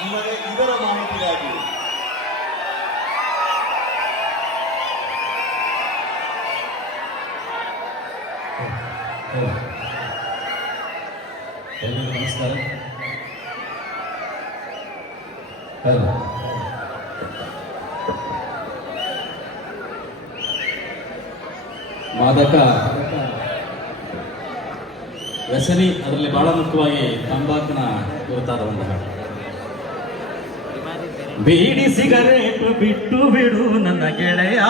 ನಿಮಗೆ ಇದರ ಮಾಹಿತಿಗಾಗಿ ಎಲ್ಲರಿಗೂ ನಮಸ್ಕಾರ. ಹಲೋ, ಮಾದಕ ವ್ಯಸನಿ, ಅದರಲ್ಲಿ ಬಹಳ ಮುಖ್ಯವಾಗಿ ತಂಬಾಕಿನ ಕುರಿತಾದ ಒಂದು ಹಾಡು. ಬೀಡಿ ಸಿಗರೇಟು ಬಿಟ್ಟು ಬಿಡು ನನ್ನ ಗೆಳೆಯ,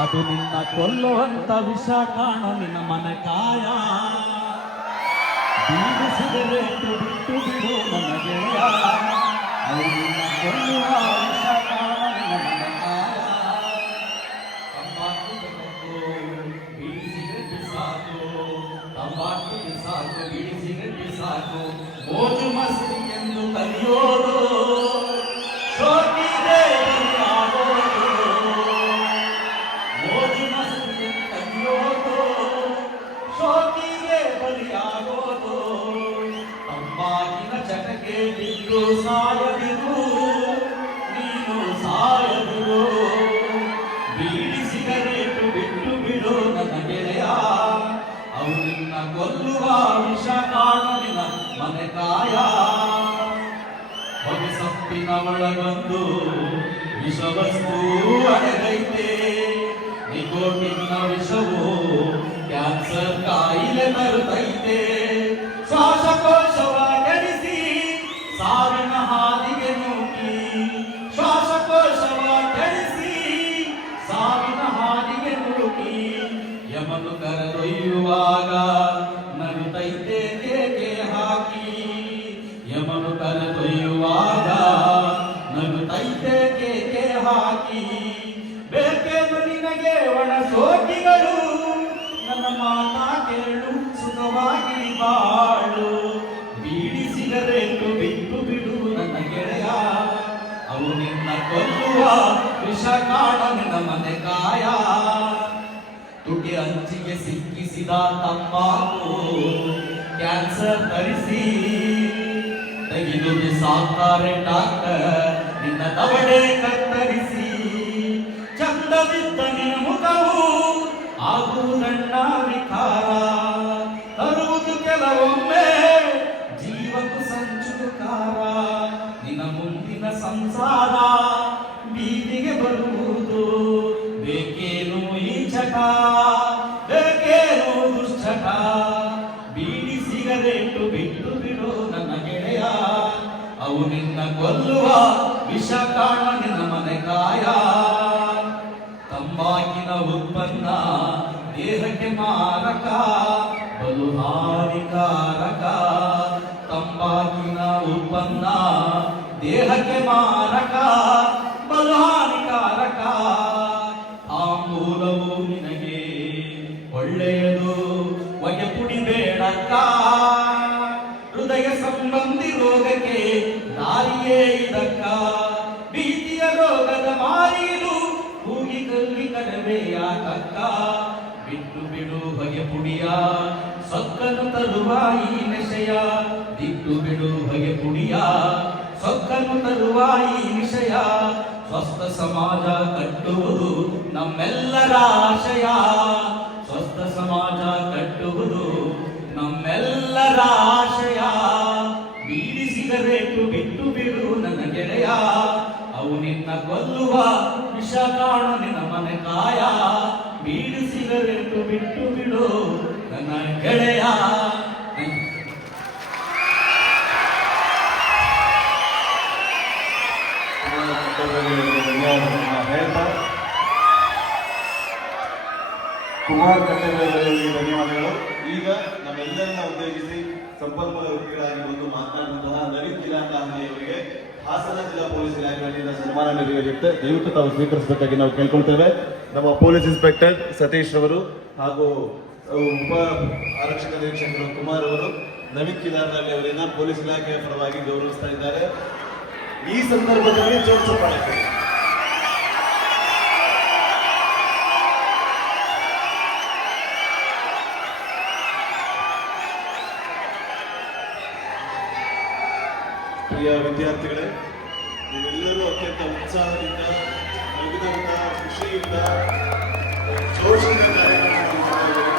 ಅದು ನಿನ್ನ ಕೊಲ್ಲುವಂತ ವಿಷ ಕಾಣೋ ನಿನ್ನ ಮನೆ ಕಾಯ. ಬೀಡಿ ಸಿಗರೇಟು ಬಿಟ್ಟು ಬಿಡು ನನ್ನ ಗೆಳೆಯ, ಅದು ನಿನ್ನ ಕೊಲ್ಲುವ ವಿಷ ಕಾಣೋ ನಿನ್ನ ಮನೆ ಕಾಯ. ತಂಬಾಕು ಬೀಡಿ ಸಿಗರೇಟ್ ಸಾಕು, ತಂಬಾಕು ಸಾಕು, ಬೀಡಿ ಸಿಗರೇಟ್ ಸಾಕು. ಮೋಜು ಮಸ್ತಿ ಎಂದು ಕಲಿಯೋದು ಶೋಕಿಗೆ ಬಲಿಯಾಗೋದು, ಮೋಜು ಮಸ್ತಿ ಎಂದು ಕಲಿಯೋದು ಶೋಕಿಗೆ ಬಲಿಯಾಗೋದು. ತಂಬಾಕಿನ ಚಟಕ್ಕೆ ಬಿದ್ದು ಸಾಯದಿರು, ನೀನು ಸಾಯದಿರು. ಬೀಡಿ ಸಿಗರೇಟು ಬಿಟ್ಟು ಬಿಡು ನನ್ನ ಗೆಳೆಯ, ಅವು ನಿನ್ನ ಕೊಲ್ಲುವ ವಿಷ ಕಾಣೋ ನಿನ್ನ ಮನೆ ಕಾಯ. ಹೊಗೆ ಸೊಪ್ಪಿನ ಒಳಗೊಂದು ವಿಷವಸ್ತು ಅಡಗೈತೆ, ನಿಕೋಟಿನ್ನ ವಿಷವು ಕ್ಯಾನ್ಸರ್ ಕಾಯಿಲೆ ತರುತ್ತೈತೆ. ಶ್ವಾಸಕೋಶವ ಕೆಡಿಸಿ ಸಾವಿನ ಹಾದಿಗೆ ನೂಕಿ, ಶ್ವಾಸಕೋಶವ ಕೆಡಿಸಿ ಸಾವಿನ ಹಾದಿಗೆ ನೂಕಿ. ಯಮನು ಕರೆದೊಯ್ಯುವಾಗ ನಗುತ್ತೈತೆ ಕೇಕೆ ಹಾಕಿ, ಯಮನು ಕರೆದೊಯ್ಯುವಾಗ ನಗುತ್ತೈತೆ ಕೇಕೆ ಹಾಕಿ. ಬೇಕೇನು ನಿನಗೆ ಒಣ ಸೋಕಿಗಳು, ನನ್ನ ಮಾತಾ ಕೇಳು ಸುಖವಾಗಿ ಬಾಳು. ಬೀಡಿ ಸಿಗರೇಟು ಬಿಟ್ಟು ಬಿಡು ನನ್ನ ಗೆಳೆಯ, ಅವು ನಿನ್ನ ಕೊಲ್ಲುವ ವಿಷ ಕಾಣೋ ನಿನ್ನ ಮನೆ ಕಾಯ. ತುಟಿ ಅಂಚಿಗೆ ಸಿಕ್ಕಿಸಿದ ತಂಬಾಕು ಕ್ಯಾನ್ಸರ್ ತರಿಸಿ ತೆಗೆದು ಬಿಸಾಕ್ತಾರೆ ಡಾಕ್ಟರ್ ನಿನ್ನ ದವಡೆ ಕತ್ತರಿಸಿ. ಚಂದವಿದ್ದ ನಿನ್ನ ಮುಖವು ಆಗುವುದಣ್ಣ ವಿಕಾರ, ತರುವುದು ಕೆಲವೊಮ್ಮೆ ಜೀವಕ್ಕೂ ಸಂಚುಕಾರ. ನಿನ್ನ ಮುಂದಿನ ಸಂಸಾರ ಬೀದಿಗೆ ಬರುವುದು, ಬೇಕೇನು ಈ ಚಟ, ಬೇಕೇನು ದುಶ್ಚಟ. ಬೀಡಿ ಸಿಗರೇಟು ಬಿಟ್ಟು ಬಿಡು ನನ್ನ ಗೆಳೆಯ, ಅವು ನಿನ್ನ ಕೊಲ್ಲುವ ವಿಷ ಕಾಣೋ ನಿನ್ನ ಮನೆ ಕಾಯ. ತಂಬಾಕಿನ ಉತ್ಪನ್ನ ದೇಹಕ್ಕೆ ಮಾರಕ, ಬಲು ಹಾನಿಕಾರಕ. ತಂಬಾಕಿನ ಉತ್ಪನ್ನ ದೇಹಕ್ಕೆ ಮಾರಕ, ಬಲು ಹಾನಿಕಾರಕ. ತಾಂಬೂಲವು ನಿನಗೆ ಒಳ್ಳೆಯದು, ಹೊಗೆ ಪುಡಿಬೇಡಕ್ಕ. ಹೃದಯ ಸಂಬಂಧಿ ರೋಗಕ್ಕೆ ದಾರಿಯೇ ಇದಕ್ಕ. ಭೀತಿಯ ರೋಗದ ಮಾರಿಲು ಕೂಗಿ ಕಲ್ಲಿ ಕಡವೆಯ ಕಕ್ಕ. ಬಿಟ್ಟು ಬಿಡು ಹೊಗೆ ಪುಡಿಯ, ಸೊಕ್ಕನು ತರುವ ಈ ವಿಷಯ. ಬಿಟ್ಟು ಬಿಡು ಹೊಗೆ ಪುಡಿಯ, ಸೊಕ್ಕನು ತರುವ ಈ ವಿಷಯ. ಸ್ವಸ್ಥ ಸಮಾಜ ಕಟ್ಟುವುದು ನಮ್ಮೆಲ್ಲರ ಆಶಯ, ಸ್ವಸ್ಥ ಸಮಾಜ ಕಟ್ಟುವುದು ನಮ್ಮೆಲ್ಲರ ಆಶಯ. ಬೀಡಿ ಸಿಗರೇಟು ಬಿಟ್ಟು ಬಿಡು ನನ್ನ ಗೆಳೆಯ, ಅವು ನಿನ್ನ ಕೊಲ್ಲುವ ವಿಷ ಕಾಣೋ ನಿನ್ನ ಮನೆ ಕಾಯ. ಬೀಡಿ ಸಿಗರೇಟು ಬಿಟ್ಟು ಬಿಡು ನನ್ನ ಗೆಳೆಯ. ಹೇಳ್ತಾ ಕುಮಾರ್ ಕಟ್ಟೆಯವರಿಗೆ ಧನ್ಯವಾದಗಳು. ಈಗ ನಮ್ಮೆಲ್ಲರನ್ನ ಉದ್ದೇಶಿಸಿ ಸಂಪನ್ಮೂಲ ವ್ಯಕ್ತಿಗಳಾಗಿ ಬಂದು ಮಾತನಾಡುವಂತಹ ನವೀನ್ ಕಿರಾನ್ ಅವರಿಗೆ ಹಾಸನ ಜಿಲ್ಲಾ ಪೊಲೀಸ್ ಇಲಾಖೆಯಿಂದ ಸನ್ಮಾನ ನೆರವೇರಿರುತ್ತೆ. ದಯವಿಟ್ಟು ತಾವು ಸ್ವೀಕರಿಸಬೇಕಾಗಿ ನಾವು ಕೇಳ್ಕೊಳ್ತೇವೆ. ನಮ್ಮ ಪೊಲೀಸ್ ಇನ್ಸ್ಪೆಕ್ಟರ್ ಸತೀಶ್ ರವರು ಹಾಗೂ ಉಪ ಆರಕ್ಷಕ ನಿರೀಕ್ಷಕರು ಕುಮಾರ್ ಅವರು ನವೀನ್ ಕಿರಾನ್ ಅವರನ್ನ ಪೊಲೀಸ್ ಇಲಾಖೆಯ ಪರವಾಗಿ ಗೌರವಿಸ್ತಾ ಇದ್ದಾರೆ. ಈ ಸಂದರ್ಭದಲ್ಲಿ ಜೋಡಿಸಲ್ಪಡುತ್ತೆ. ಪ್ರಿಯ ವಿದ್ಯಾರ್ಥಿಗಳೇ, ನೀವೆಲ್ಲರೂ ಅತ್ಯಂತ ಉತ್ಸಾಹದಿಂದ ನಗುನಗುತ್ತಾ ಖುಷಿಯಿಂದ ಜೋಶಿನ ಕಾರ್ಯಕ್ರಮವನ್ನು ಮಾಡ್ತಾ ಇದ್ದೀರಿ.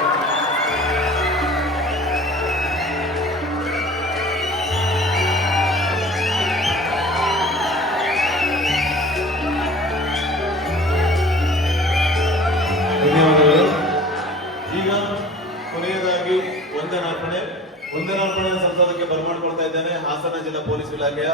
ಧನ್ಯವಾದಗಳು. ಈಗ ಕೊನೆಯದಾಗಿ ವಂದನಾರ್ಪಣೆ ಸಂಸದಕ್ಕೆ ಬರಮಾಡಿಕೊಳ್ತಾ ಇದ್ದೇನೆ ಹಾಸನ ಜಿಲ್ಲಾ ಪೊಲೀಸ್ ಇಲಾಖೆಯ